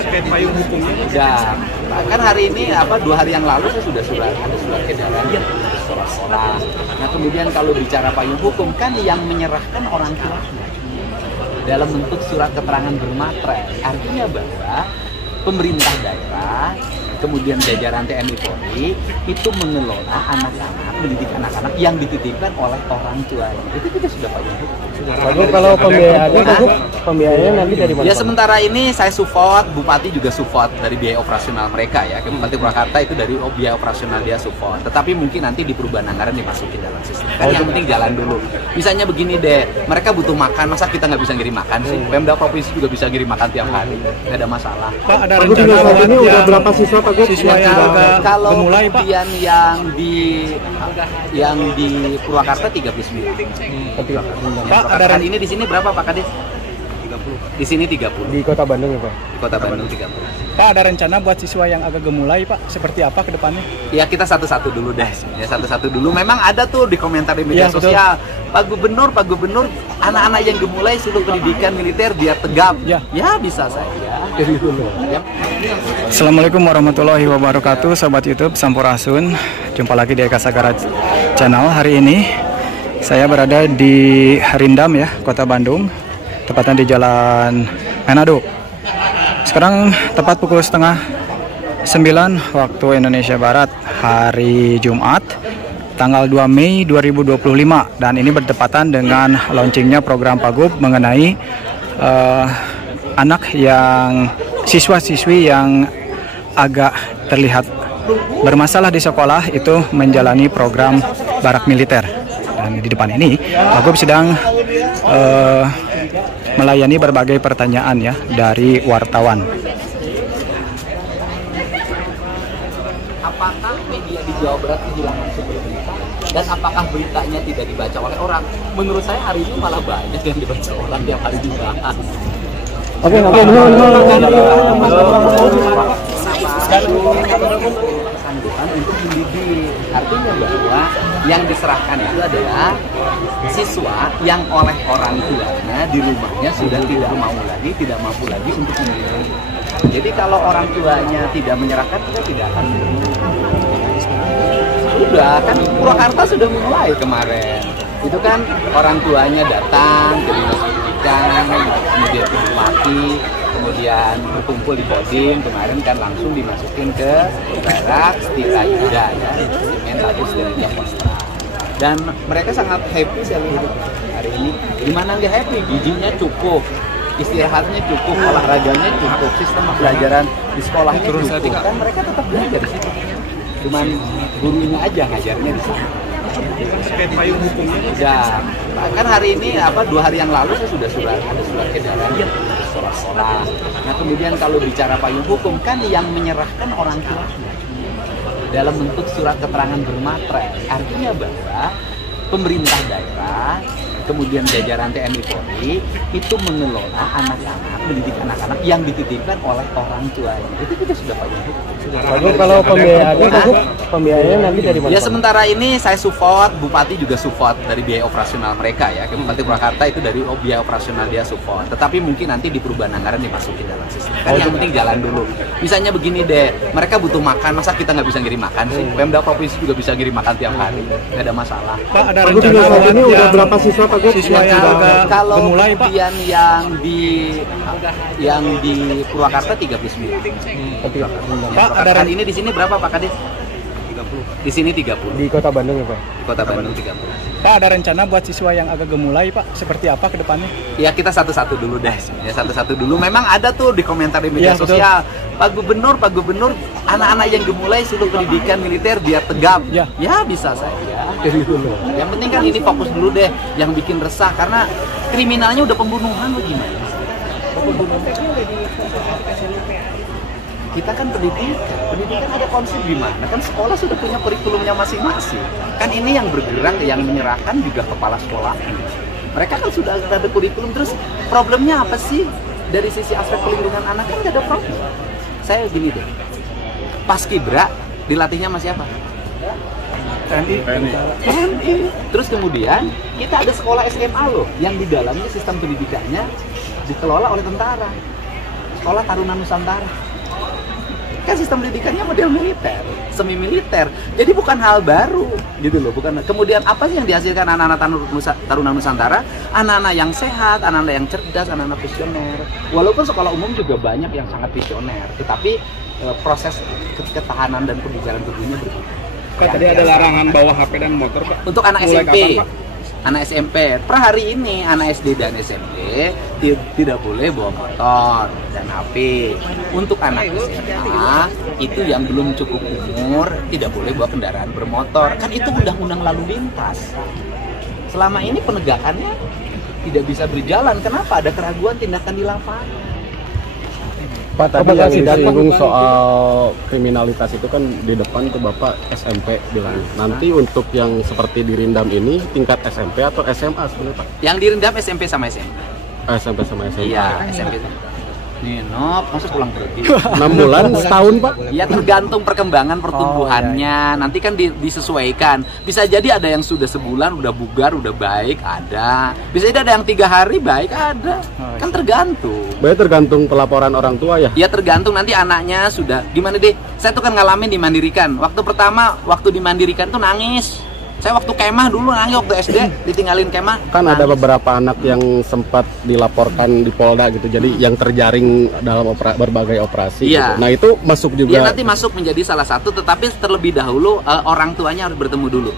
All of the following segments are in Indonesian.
terkait payung hukumnya? Ya, kan hari ini 2 hari yang lalu saya sudah ada surat edaran sekolah. Nah kemudian kalau bicara payung hukum kan yang menyerahkan orang tua dalam bentuk surat keterangan bermaterai, artinya bahwa pemerintah daerah kemudian jajaran TNI Polri itu mengelola anak-anak, mendidik anak-anak yang dititipkan oleh orang tuanya. Itu kita sudah payung hukum. Kalau pembiayaannya nanti dari mana? Ya sementara ini saya support, Bupati juga support dari biaya operasional mereka ya. Bupati Purwakarta itu dari biaya operasional dia support. Tetapi mungkin nanti di perubahan anggaran dimasukin dalam sistem. Kan yang penting jalan dulu. Misalnya begini deh, mereka butuh makan, masa kita nggak bisa ngirim makan sih? Pemda provinsi juga bisa ngirim makan tiap hari, nggak ada masalah. Pak, ada rencana buat ini udah berapa siswa Pak? Siswa yang agak kalau gemulai, Pak? kemudian yang di Purwakarta 39. Pak, ada Hari ini di sini berapa Pak Kadis? 30. Di sini 30. Di Kota Bandung ya Pak? Di Kota Bandung 30. Pak, ada rencana buat siswa yang agak gemulai, Pak? Seperti apa ke depannya? Ya kita satu-satu dulu deh. Ya satu-satu dulu. Memang ada tuh di komentar di media Ya, sosial. Pak Gubernur, anak-anak yang gemulai suruh pendidikan militer biar tegap. Ya. Ya bisa saja. Ya. Assalamualaikum warahmatullahi wabarakatuh, Sobat YouTube Sampurasun. Jumpa lagi di Eka Sagara Channel. Hari ini saya berada di Rindam ya, Kota Bandung, tepatnya di Jalan Manado. Sekarang tepat pukul 8:30 waktu Indonesia Barat, hari Jumat, tanggal 2 Mei 2025. Dan ini bertepatan dengan launchingnya program Pagub mengenai anak yang siswa-siswi yang agak terlihat bermasalah di sekolah itu menjalani program barak militer. Dan di depan ini Pagub sedang melayani berbagai pertanyaan ya dari wartawan. Apakah media di Jawa Barat kehilangan sumber berita? Dan apakah beritanya tidak dibaca oleh orang? Menurut saya hari ini malah banyak yang dibaca orang tiap hari dibahas. Oke, Sanggupan untuk mendidik. Artinya bahwa yang diserahkan itu adalah siswa yang oleh orang tuanya di rumahnya sudah tidak mampu lagi untuk mendidik. Jadi kalau orang tuanya tidak menyerahkan, kita tidak akan mendidik. Sudah kan Purwakarta sudah mulai kemarin. Itu kan orang tuanya datang ke dinas pendidikan, kemudian ke bupati, kemudian berkumpul di Kodim, kemarin kan langsung dimasukin ke barak Setika Yuda ya, Mentatus dari Jakarta. Dan mereka sangat happy saya lihat hari ini. Gimana nggak happy? Gizinya cukup, istirahatnya cukup, olahraganya cukup, sistem pembelajaran di sekolahnya cukup. Kan mereka tetap belajar di situ. Cuman gurunya aja ngajarnya di situ. Terkait payung hukumnya? Ya, kan hari ini 2 hari yang lalu saya sudah ada surat edaran sekolah. Nah kemudian kalau bicara payung hukum kan yang menyerahkan orang tua dalam bentuk surat keterangan bermaterai, artinya bahwa pemerintah daerah kemudian jajaran TNI Polri itu mengelola anak-anak, mendidik anak-anak yang dititipkan oleh orang tuanya. Itu kita sudah payung hukum. Kalau pembiayaannya nanti dari mana? Ya sementara ini saya support, Bupati juga support dari biaya operasional mereka ya. Bupati Purwakarta itu dari biaya operasional dia support. Tetapi mungkin nanti di perubahan anggaran dimasukin dalam sistem. Kan yang penting jalan dulu. Misalnya begini deh, mereka butuh makan, masa kita nggak bisa ngirim makan sih? Pemda provinsi juga bisa ngirim makan tiap hari, nggak ada masalah. Pak, ada rencana buat ini udah berapa siswa Pak? Siswa yang agak kalau gemulai, Pak? kemudian yang di Purwakarta 39. Pak, ada Hari ini di sini berapa Pak Kadis? 30. Di sini 30. Di Kota Bandung ya Pak? Di Kota Bandung 30. Pak, ada rencana buat siswa yang agak gemulai, Pak? Seperti apa ke depannya? Ya kita satu-satu dulu deh. Ya satu-satu dulu. Memang ada tuh di komentar di media Ya, betul. sosial. Pak Gubernur, anak-anak yang gemulai suruh pendidikan militer biar tegap. Ya. Ya bisa saja. Yang penting kan ini fokus dulu deh. Yang bikin resah karena kriminalnya udah pembunuhan bagaimana? Kita kan pendidikan ada konsep gimana? Kan sekolah sudah punya kurikulumnya masing-masing. Kan ini yang bergerak, yang menyerahkan juga kepala sekolah. Mereka kan sudah ada kurikulum, terus problemnya apa sih? Dari sisi aspek pelindungan anak kan nggak ada problem. Saya gini deh, Paskibra dilatihnya sama siapa? TNI. Terus kemudian kita ada sekolah SMA loh, yang di dalamnya sistem pendidikannya dikelola oleh tentara. Sekolah Taruna Nusantara. Kan sistem pendidikannya model militer, semi militer. Jadi bukan hal baru gitu loh, bukan. Kemudian apa sih yang dihasilkan anak-anak Taruna Nusantara? Anak-anak yang sehat, anak-anak yang cerdas, anak-anak visioner. Walaupun sekolah umum juga banyak yang sangat visioner, tetapi proses ketahanan dan kebijakan tubuhnya berbeda. Pak, tadi ada larangan bawa HP dan motor, Pak. Untuk anak Mulai SMP, kapan, Pak? anak SMP, per hari ini anak SD dan SMP tidak boleh bawa motor dan HP. Untuk anak SMA itu yang belum cukup umur tidak boleh bawa kendaraan bermotor. Kan itu undang-undang lalu lintas. Selama ini penegakannya tidak bisa berjalan. Kenapa? Ada keraguan tindakan di lapangan. Pak, tadi yang disinggung soal kriminalitas itu kan di depan tuh Bapak SMP bilang. Nanti untuk yang seperti di Rindam ini tingkat SMP atau SMA sebenarnya Pak? Yang direndam SMP sama SMA. SMP sama SMA. Iya, SMP. Nino, masa pulang pergi? 6 bulan, setahun Pak? Ya tergantung perkembangan pertumbuhannya. Nanti kan disesuaikan. Bisa jadi ada yang sudah sebulan, udah bugar, udah baik, ada. Bisa jadi ada yang 3 hari baik, ada. Kan tergantung. Berarti tergantung pelaporan orang tua ya? Ya tergantung nanti anaknya sudah. Gimana deh? Saya tuh kan ngalamin dimandirikan. Waktu pertama, waktu dimandirikan tuh nangis. Saya waktu kemah dulu nangis, waktu SD ditinggalin kemah. Kan ada beberapa anak yang sempat dilaporkan di Polda gitu, jadi yang terjaring dalam berbagai operasi Iya. gitu. Nah itu masuk juga. Ya nanti masuk menjadi salah satu, tetapi terlebih dahulu orang tuanya harus bertemu dulu.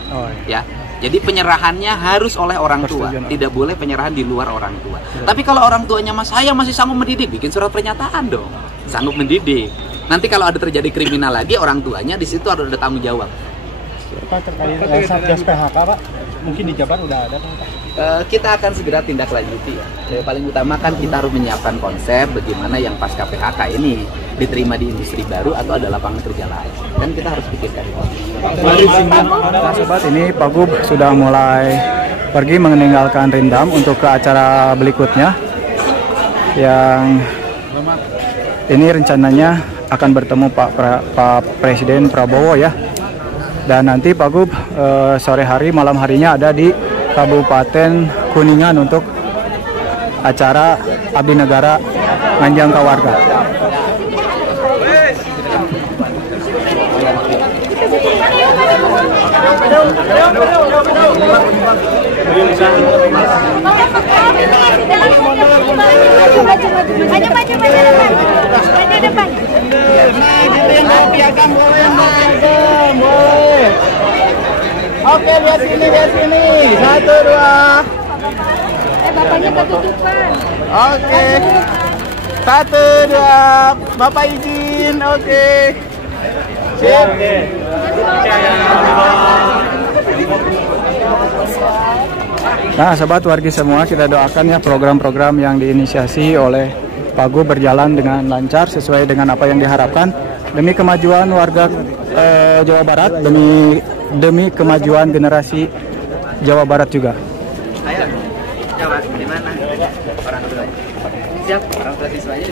Ya. Jadi penyerahannya harus oleh orang tua, tidak boleh penyerahan di luar orang tua. Tapi kalau orang tuanya saya masih sanggup mendidik, bikin surat pernyataan dong, sanggup mendidik. Nanti kalau ada terjadi kriminal lagi, orang tuanya di situ harus ada tanggung jawab. Pak, terkait Satgas PHK, Pak, mungkin di Jabar udah ada, Pak? Kita akan segera tindak lanjuti ya. Yang paling utama kan kita harus menyiapkan konsep bagaimana yang pasca PHK ini diterima di industri baru atau ada lapangan kerja lain. Dan kita harus pikirkan itu. Nah sobat, ini Pak Gub sudah mulai pergi meninggalkan Rindam untuk ke acara berikutnya yang ini rencananya akan bertemu Pak Presiden Prabowo ya. Dan nanti Pak Gub sore hari malam harinya ada di Kabupaten Kuningan untuk acara Abdi Negara Nganjang Kawarga. Maju depan. Oke, lihat sini. 1, 2. Bapaknya ketutupan. Oke. 1, 2. Bapak izin. Oke. Sip. Nah sobat wargi semua, kita doakan ya program-program yang diinisiasi oleh Pak Gub berjalan dengan lancar sesuai dengan apa yang diharapkan demi kemajuan warga Jawa Barat, demi kemajuan generasi Jawa Barat juga. Ayo, jawab di mana? Orang tua. Siap, orang tua siswanya.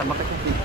Tambah kecil.